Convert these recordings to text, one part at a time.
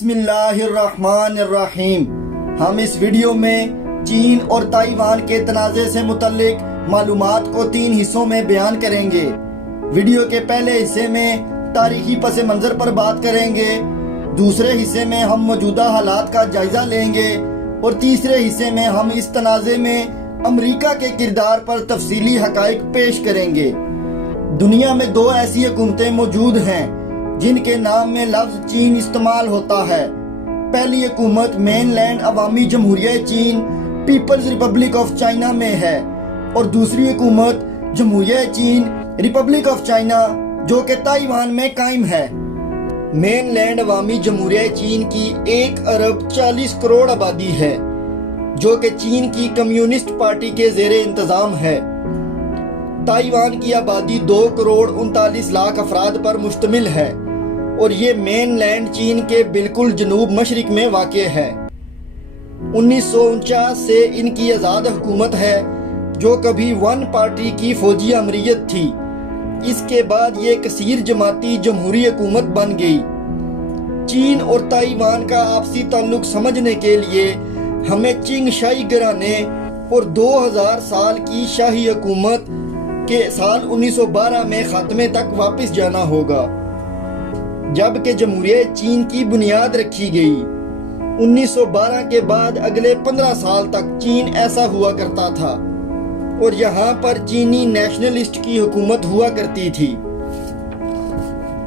بسم اللہ الرحمن الرحیم۔ ہم اس ویڈیو میں چین اور تائیوان کے تنازع سے متعلق معلومات کو 3 حصوں میں بیان کریں گے۔ ویڈیو کے پہلے حصے میں تاریخی پس منظر پر بات کریں گے، دوسرے حصے میں ہم موجودہ حالات کا جائزہ لیں گے اور تیسرے حصے میں ہم اس تنازع میں امریکہ کے کردار پر تفصیلی حقائق پیش کریں گے۔ دنیا میں 2 ایسی حکومتیں موجود ہیں جن کے نام میں لفظ چین استعمال ہوتا ہے۔ پہلی حکومت مین لینڈ عوامی جمہوریہ چین پیپلز ریپبلک آف چائنا میں ہے اور دوسری حکومت جمہوریہ چین ریپبلک آف چائنا جو کہ تائیوان میں قائم ہے۔ مین لینڈ عوامی جمہوریہ چین کی 1 ارب 40 کروڑ آبادی ہے جو کہ چین کی کمیونسٹ پارٹی کے زیر انتظام ہے۔ تائیوان کی آبادی 2 کروڑ 39 لاکھ افراد پر مشتمل ہے اور یہ مین لینڈ چین کے بالکل جنوب مشرق میں واقع ہے۔ 1949 سے ان کی آزاد حکومت ہے جو کبھی 1 پارٹی کی فوجی امریت تھی۔ اس کے بعد یہ کثیر جماعتی جمہوری حکومت بن گئی۔ چین اور تائیوان کا آپسی تعلق سمجھنے کے لیے ہمیں چنگ شاہی گھرانے اور 2000 سال کی شاہی حکومت کے سال 1912 میں خاتمے تک واپس جانا ہوگا جبکہ جمہوریہ چین کی بنیاد رکھی گئی۔ 1912 کے بعد اگلے 15 سال تک چین ایسا ہوا کرتا تھا اور یہاں پر چینی نیشنلسٹ کی حکومت ہوا کرتی تھی۔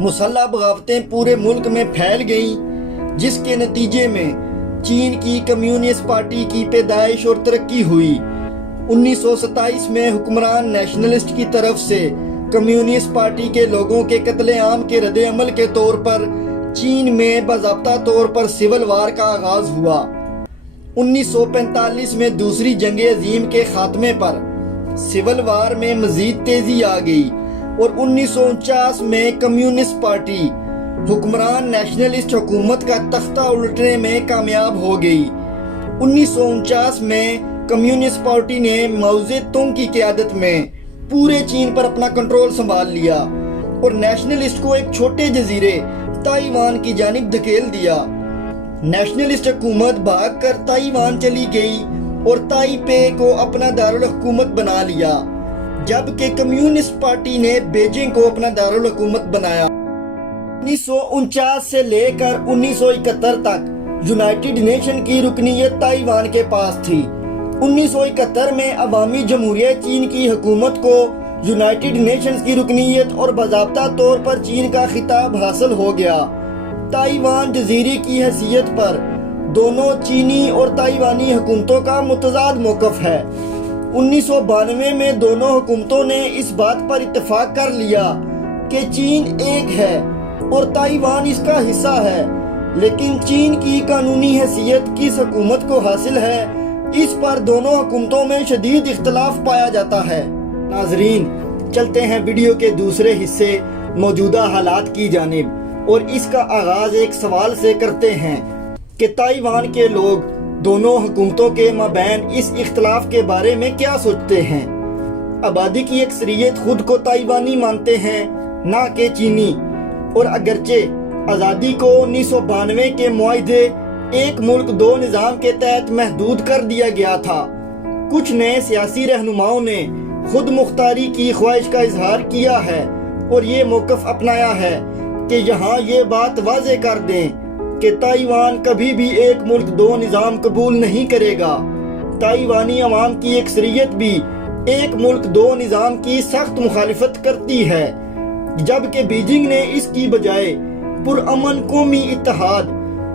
مسلح بغاوتیں پورے ملک میں پھیل گئیں جس کے نتیجے میں چین کی کمیونسٹ پارٹی کی پیدائش اور ترقی ہوئی۔ 1927 میں حکمران نیشنلسٹ کی طرف سے کمیونسٹ پارٹی کے لوگوں کے قتل عام کے رد عمل کے طور پر چین میں باضابطہ طور پر سول وار کا آغاز ہوا۔ 1945 میں دوسری جنگ عظیم کے خاتمے پر سول وار میں مزید تیزی آ گئی اور 1949 میں کمیونسٹ پارٹی حکمران نیشنلسٹ حکومت کا تختہ الٹنے میں کامیاب ہو گئی۔ 1949 میں کمیونسٹ پارٹی نے ماؤ زے تونگ کی قیادت میں پورے چین پر اپنا کنٹرول سنبھال لیا اور نیشنلسٹ کو ایک چھوٹے جزیرے تائیوان کی جانب دھکیل دیا۔ نیشنلسٹ حکومت بھاگ کر تائیوان چلی گئی اور تائیپے کو اپنا دارالحکومت بنا لیا جبکہ کمیونسٹ پارٹی نے بیجنگ کو اپنا دارالحکومت بنایا۔ 1949 سے لے کر 1971 تک یونائٹڈ نیشن کی رکنیت تائیوان کے پاس تھی۔ 1971 میں عوامی جمہوریہ چین کی حکومت کو یونائٹڈ نیشنز کی رکنیت اور باضابطہ طور پر چین کا خطاب حاصل ہو گیا۔ تائیوان جزیرے کی حیثیت پر دونوں چینی اور تائیوانی حکومتوں کا متضاد موقف ہے۔ 1992 میں دونوں حکومتوں نے اس بات پر اتفاق کر لیا کہ چین ایک ہے اور تائیوان اس کا حصہ ہے، لیکن چین کی قانونی حیثیت کس حکومت کو حاصل ہے اس پر دونوں حکومتوں میں شدید اختلاف پایا جاتا ہے۔ ناظرین، چلتے ہیں ویڈیو کے دوسرے حصے موجودہ حالات کی جانب اور اس کا آغاز ایک سوال سے کرتے ہیں کہ تائیوان کے لوگ دونوں حکومتوں کے مابین اس اختلاف کے بارے میں کیا سوچتے ہیں۔ آبادی کی اکثریت خود کو تائیوانی مانتے ہیں نہ کہ چینی، اور اگرچہ آزادی کو 1992 کے معاہدے 1 ملک 2 نظام کے تحت محدود کر دیا گیا تھا، کچھ نئے سیاسی رہنماؤں نے خود مختاری کی خواہش کا اظہار کیا ہے اور یہ موقف اپنایا ہے کہ یہاں یہ بات واضح کر دیں کہ تائیوان کبھی بھی 1 ملک 2 نظام قبول نہیں کرے گا۔ تائیوانی عوام کی اکثریت بھی 1 ملک 2 نظام کی سخت مخالفت کرتی ہے جبکہ بیجنگ نے اس کی بجائے پرامن قومی اتحاد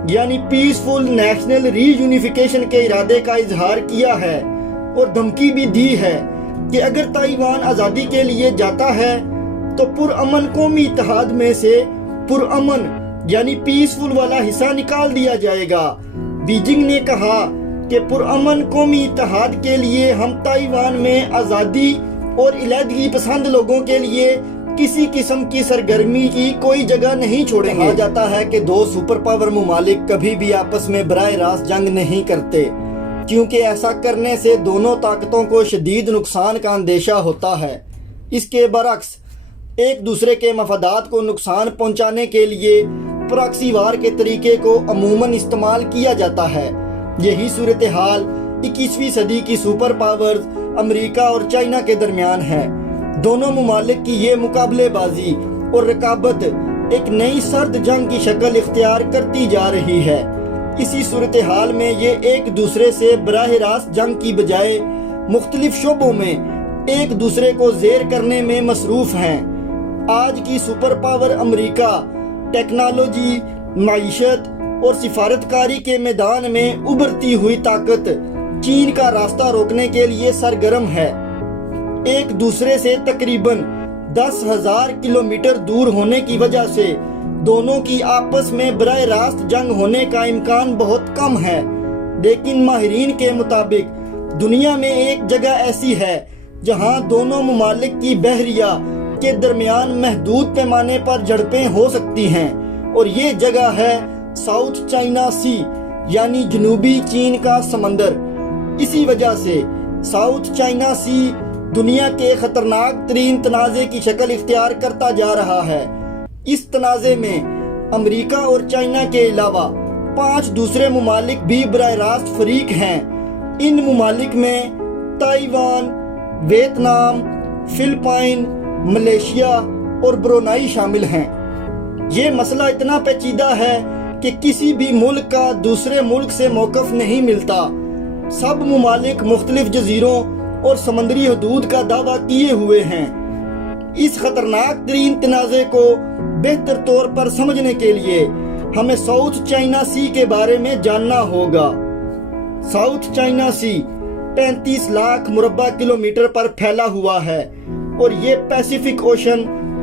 یعنی پیسفل نیشنل ری یونیفیکیشن کے ارادے کا اظہار کیا ہے اور دھمکی بھی دی ہے کہ اگر تائیوان آزادی کے لیے جاتا ہے تو پرامن قومی اتحاد میں سے پرامن یعنی پیسفل والا حصہ نکال دیا جائے گا۔ بیجنگ نے کہا کہ پرامن قومی اتحاد کے لیے ہم تائیوان میں آزادی اور علیحدگی پسند لوگوں کے لیے کسی قسم کی سرگرمی کی کوئی جگہ نہیں چھوڑیں گے۔ کہا جاتا ہے کہ 2 سپر پاور ممالک کبھی بھی آپس میں براہ راست جنگ نہیں کرتے کیونکہ ایسا کرنے سے دونوں طاقتوں کو شدید نقصان کا اندیشہ ہوتا ہے۔ اس کے برعکس ایک دوسرے کے مفادات کو نقصان پہنچانے کے لیے پراکسی وار کے طریقے کو عموماً استعمال کیا جاتا ہے۔ یہی صورتحال 21ویں صدی کی سپر پاورز امریکہ اور چائنا کے درمیان ہے۔ دونوں ممالک کی یہ مقابلے بازی اور رقابت ایک نئی سرد جنگ کی شکل اختیار کرتی جا رہی ہے۔ اسی صورتحال میں یہ ایک دوسرے سے براہ راست جنگ کی بجائے مختلف شعبوں میں ایک دوسرے کو زیر کرنے میں مصروف ہیں۔ آج کی سپر پاور امریکہ ٹیکنالوجی، معیشت اور سفارتکاری کے میدان میں ابھرتی ہوئی طاقت چین کا راستہ روکنے کے لیے سرگرم ہے۔ ایک دوسرے سے تقریباً 10,000 کلومیٹر دور ہونے کی وجہ سے دونوں کی آپس میں براہ راست جنگ ہونے کا امکان بہت کم ہے، لیکن ماہرین کے مطابق دنیا میں ایک جگہ ایسی ہے جہاں دونوں ممالک کی بحریہ کے درمیان محدود پیمانے پر جھڑپیں ہو سکتی ہیں، اور یہ جگہ ہے ساؤتھ چائنا سی، یعنی جنوبی چین کا سمندر۔ اسی وجہ سے ساؤتھ چائنا سی دنیا کے خطرناک ترین تنازع کی شکل اختیار کرتا جا رہا ہے۔ اس تنازع میں امریکہ اور چائنا کے علاوہ 5 دوسرے ممالک بھی براہ راست فریق ہیں۔ ان ممالک میں تائیوان، ویتنام، فلپائن، ملیشیا اور برونائی شامل ہیں۔ یہ مسئلہ اتنا پیچیدہ ہے کہ کسی بھی ملک کا دوسرے ملک سے موقف نہیں ملتا۔ سب ممالک مختلف جزیروں اور سمندری حدود کا دعویٰ کیے ہوئے ہیں۔ اس خطرناک ترین تنازع کو بہتر طور پر سمجھنے کے لیے ہمیں ساؤتھ چائنا سی کے بارے میں جاننا ہوگا۔ ساؤتھ چائنا سی 35 لاکھ مربع کلومیٹر پر پھیلا ہوا ہے اور یہ پیسیفک اوشن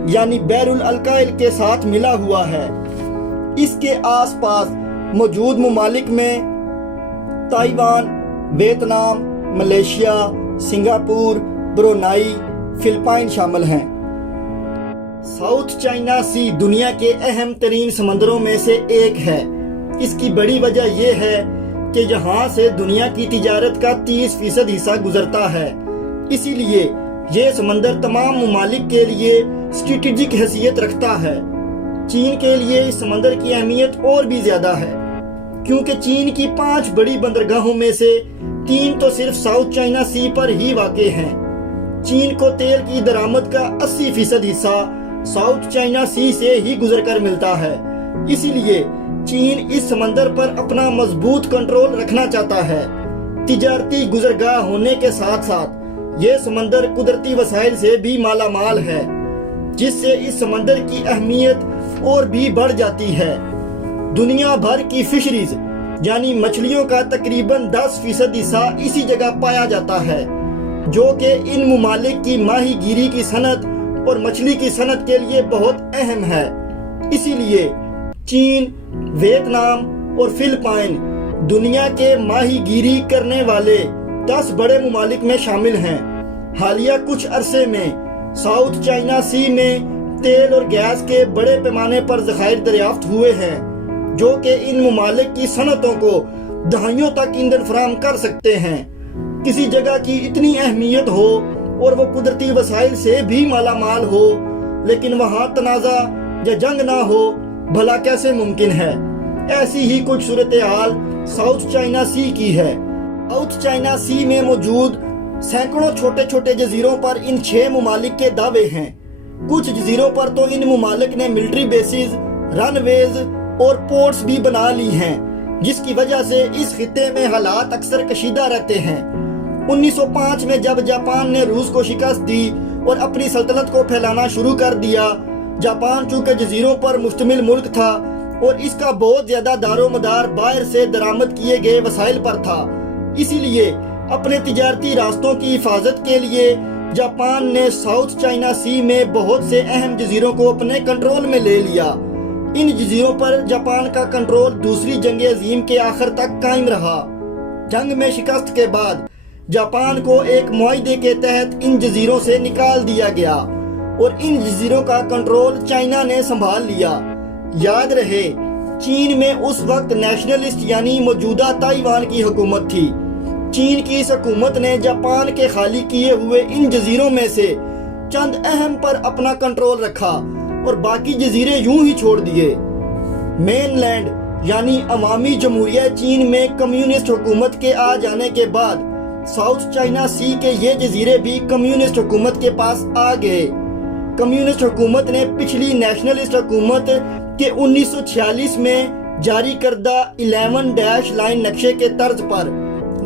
یعنی بحر الکاہل کے ساتھ ملا ہوا ہے۔ اس کے آس پاس موجود ممالک میں Taiwan, Vietnam, Malaysia, Singapore, Brunei, Philippines شامل ہیں۔ ساؤتھ چائنا سی دنیا کے اہم ترین سمندروں میں سے ایک ہے۔ اس کی بڑی وجہ یہ ہے کہ یہاں سے دنیا کی تجارت کا 30% حصہ گزرتا ہے۔ اسی لیے یہ سمندر تمام ممالک کے لیے اسٹریٹجک حیثیت رکھتا ہے۔ چین کے لیے اس سمندر کی اہمیت اور بھی زیادہ ہے، کیونکہ چین کی 5 بڑی بندرگاہوں میں سے 3 تو صرف ساؤتھ چائنا سی پر ہی واقع ہیں۔ چین کو تیل کی درآمد کا 80% حصہ ساؤتھ چائنا سی سے ہی گزر کر ملتا ہے۔ اسی لیے چین اس سمندر پر اپنا مضبوط کنٹرول رکھنا چاہتا ہے۔ تجارتی گزرگاہ ہونے کے ساتھ ساتھ یہ سمندر قدرتی وسائل سے بھی مالا مال ہے، جس سے اس سمندر کی اہمیت اور بھی بڑھ جاتی ہے۔ دنیا بھر کی فشریز یعنی مچھلیوں کا تقریباً 10% حصہ اسی جگہ پایا جاتا ہے، جو کہ ان ممالک کی ماہی گیری کی صنعت اور مچھلی کی صنعت کے لیے بہت اہم ہے۔ اسی لیے چین، ویتنام اور فلپائن دنیا کے ماہی گیری کرنے والے 10 بڑے ممالک میں شامل ہیں۔ حالیہ کچھ عرصے میں ساؤتھ چائنا سی میں تیل اور گیس کے بڑے پیمانے پر ذخائر دریافت ہوئے ہیں، جو کہ ان ممالک کی صنعتوں کو دہائیوں تک ایندھن فراہم کر سکتے ہیں۔ کسی جگہ کی اتنی اہمیت ہو اور وہ قدرتی وسائل سے بھی مالا مال ہو، لیکن وہاں تنازع یا جنگ نہ ہو، بھلا کیسے ممکن ہے؟ ایسی ہی کچھ صورتحال ساؤتھ چائنا سی کی ہے۔ ساؤتھ چائنا سی میں موجود سینکڑوں چھوٹے چھوٹے جزیروں پر ان 6 ممالک کے دعوے ہیں۔ کچھ جزیروں پر تو ان ممالک نے ملٹری بیسز، رن ویز اور پورٹس بھی بنا لی ہیں، جس کی وجہ سے اس خطے میں حالات اکثر کشیدہ رہتے ہیں۔ 1905 میں جب جاپان نے روس کو شکست دی اور اپنی سلطنت کو پھیلانا شروع کر دیا، جاپان چونکہ جزیروں پر مشتمل ملک تھا اور اس کا بہت زیادہ دار و مدار باہر سے درآمد کیے گئے وسائل پر تھا، اسی لیے اپنے تجارتی راستوں کی حفاظت کے لیے جاپان نے ساؤتھ چائنا سی میں بہت سے اہم جزیروں کو اپنے کنٹرول میں لے لیا۔ ان جزیروں پر جاپان کا کنٹرول دوسری جنگ عظیم کے آخر تک قائم رہا۔ جنگ میں شکست کے بعد جاپان کو ایک معاہدے کے تحت ان جزیروں سے نکال دیا گیا اور ان جزیروں کا کنٹرول چائنا نے سنبھال لیا۔ یاد رہے، چین میں اس وقت نیشنلسٹ یعنی موجودہ تائیوان کی حکومت تھی۔ چین کی اس حکومت نے جاپان کے خالی کیے ہوئے ان جزیروں میں سے چند اہم پر اپنا کنٹرول رکھا اور باقی جزیرے یوں ہی چھوڑ دیے۔ مین لینڈ یعنی عوامی جمہوریہ چین میں کمیونسٹ حکومت کے آ جانے کے بعد ساؤتھ چائنا سی کے یہ جزیرے بھی کمیونسٹ حکومت کے پاس آ گئے۔ کمیونسٹ حکومت نے پچھلی نیشنلسٹ حکومت کے 1946 میں جاری کردہ 11 ڈیش لائن نقشے کے طرز پر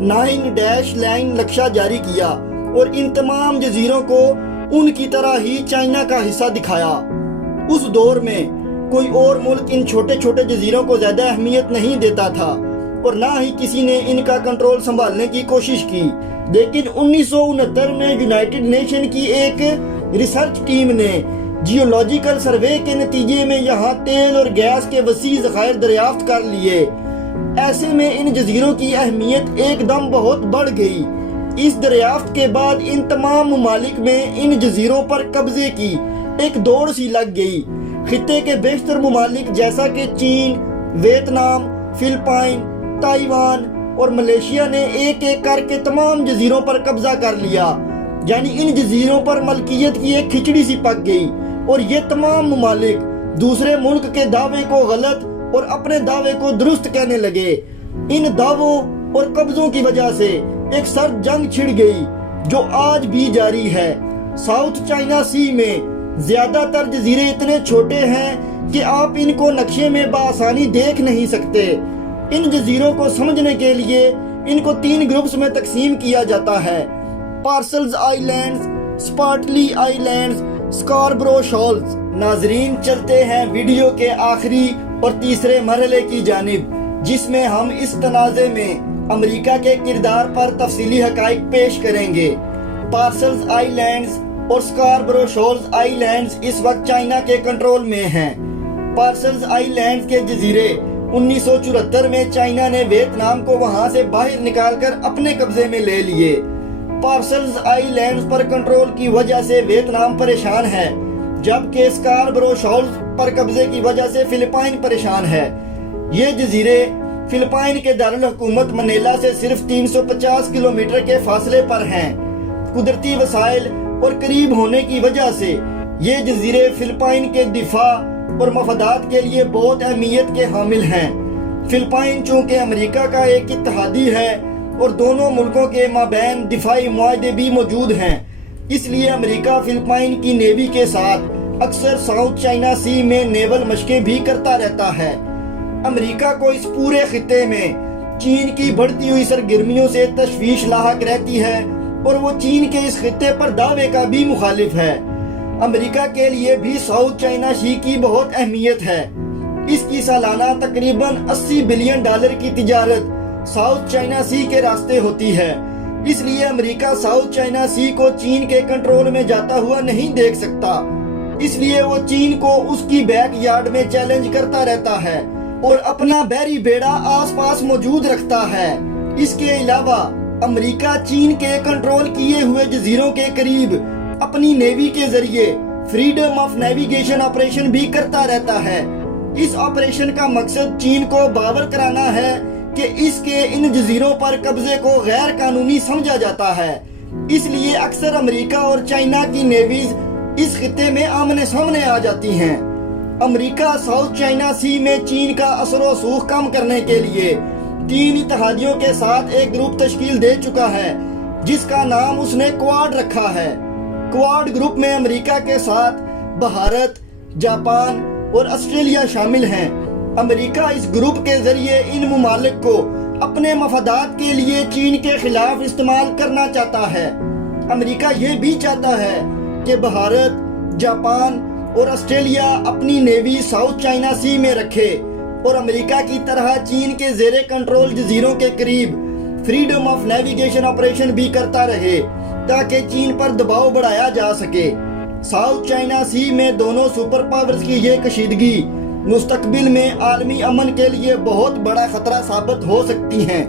9 ڈیش لائن نقشہ جاری کیا اور ان تمام جزیروں کو ان کی طرح ہی چائنا کا حصہ دکھایا۔ اس دور میں کوئی اور ملک ان چھوٹے چھوٹے جزیروں کو زیادہ اہمیت نہیں دیتا تھا اور نہ ہی کسی نے ان کا کنٹرول سنبھالنے کی کوشش کی، لیکن 1969 میں یونائٹڈ نیشن کی ایک ریسرچ ٹیم نے جیولوجیکل سروے کے نتیجے میں یہاں تیل اور گیس کے وسیع ذخائر دریافت کر لیے۔ ایسے میں ان جزیروں کی اہمیت ایک دم بہت بڑھ گئی۔ اس دریافت کے بعد ان تمام ممالک میں ان جزیروں پر قبضے کی ایک دوڑ سی لگ گئی۔ خطے کے بیشتر ممالک جیسا کہ چین، ویتنام، فلپائن، تائیوان اور ملیشیا نے ایک ایک کر کے تمام جزیروں پر قبضہ کر لیا، یعنی ان جزیروں پر ملکیت کی ایک کھچڑی سی پک گئی اور یہ تمام ممالک دوسرے ملک کے دعوے کو غلط اور اپنے دعوے کو درست کہنے لگے۔ ان دعووں اور قبضوں کی وجہ سے ایک سرد جنگ چھڑ گئی جو آج بھی جاری ہے۔ ساؤتھ چائنا سی میں زیادہ تر جزیرے اتنے چھوٹے ہیں کہ آپ ان کو نقشے میں بآسانی دیکھ نہیں سکتے۔ ان جزیروں کو سمجھنے کے لیے ان کو 3 گروپس میں تقسیم کیا جاتا ہے: پارسلز آئی لینڈز، سپارٹلی آئی لینڈز، سکاربرو شولز۔ ناظرین، چلتے ہیں ویڈیو کے آخری اور تیسرے مرحلے کی جانب، جس میں ہم اس تنازع میں امریکہ کے کردار پر تفصیلی حقائق پیش کریں گے۔ پارسلز آئی لینڈز اور سکاربرو شولز آئی لینڈز اس وقت چائنا کے کنٹرول میں ہیں۔ پارسلز آئی لینڈز کے جزیرے 1974 میں چائنا نے ویتنام کو وہاں سے باہر نکال کر اپنے قبضے میں لے لیے۔ پارسلز آئی لینڈز پر کنٹرول کی وجہ سے ویتنام پریشان ہے، جبکہ سکاربرو شولز پر قبضے کی وجہ سے فلپائن پریشان ہے۔ یہ جزیرے فلپائن کے دارالحکومت منیلا سے صرف 350 کلومیٹر کے فاصلے پر ہیں۔ قدرتی وسائل اور قریب ہونے کی وجہ سے یہ جزیرے فلپائن کے دفاع اور مفادات کے لیے بہت اہمیت کے حامل ہیں۔ فلپائن چونکہ امریکہ کا ایک اتحادی ہے اور دونوں ملکوں کے مابین دفاعی معاہدے بھی موجود ہیں، اس لیے امریکہ فلپائن کی نیوی کے ساتھ اکثر ساؤتھ چائنا سی میں نیول مشقیں بھی کرتا رہتا ہے۔ امریکہ کو اس پورے خطے میں چین کی بڑھتی ہوئی سرگرمیوں سے تشویش لاحق رہتی ہے اور وہ چین کے اس خطے پر دعوے کا بھی مخالف ہے۔ امریکہ کے لیے بھی ساؤتھ چائنا سی کی بہت اہمیت ہے۔ اس کی سالانہ تقریباً $80 بلین کی تجارت ساؤتھ چائنا سی کے راستے ہوتی ہے، اس لیے امریکہ ساؤتھ چائنا سی کو چین کے کنٹرول میں جاتا ہوا نہیں دیکھ سکتا، اس لیے وہ چین کو اس کی بیک یارڈ میں چیلنج کرتا رہتا ہے اور اپنا بحری بیڑا آس پاس موجود رکھتا ہے۔ اس کے علاوہ امریکہ چین کے کنٹرول کیے ہوئے جزیروں کے قریب اپنی نیوی کے ذریعے فریڈم آف نیویگیشن آپریشن بھی کرتا رہتا ہے۔ اس آپریشن کا مقصد چین کو باور کرانا ہے کہ اس کے ان جزیروں پر قبضے کو غیر قانونی سمجھا جاتا ہے، اس لیے اکثر امریکہ اور چائنا کی نیویز اس خطے میں آمنے سامنے آ جاتی ہیں۔ امریکہ ساؤتھ چائنا سی میں چین کا اثر و رسوخ کم کرنے کے لیے 3 اتحادیوں کے ساتھ ایک گروپ تشکیل دے چکا ہے، جس کا نام اس نے کوارڈ رکھا ہے۔ کوارڈ گروپ میں امریکہ کے ساتھ بھارت، جاپان اور آسٹریلیا شامل ہیں۔ امریکہ اس گروپ کے ذریعے ان ممالک کو اپنے مفادات کے لیے چین کے خلاف استعمال کرنا چاہتا ہے۔ امریکہ یہ بھی چاہتا ہے کہ بھارت، جاپان اور آسٹریلیا اپنی نیوی ساؤتھ چائنا سی میں رکھے اور امریکہ کی طرح چین کے زیر کنٹرول جزیروں کے قریب فریڈم آف نیویگیشن آپریشن بھی کرتا رہے تاکہ چین پر دباؤ بڑھایا جا سکے۔ ساؤتھ چائنا سی میں دونوں سپر پاورز کی یہ کشیدگی مستقبل میں عالمی امن کے لیے بہت بڑا خطرہ ثابت ہو سکتی ہیں۔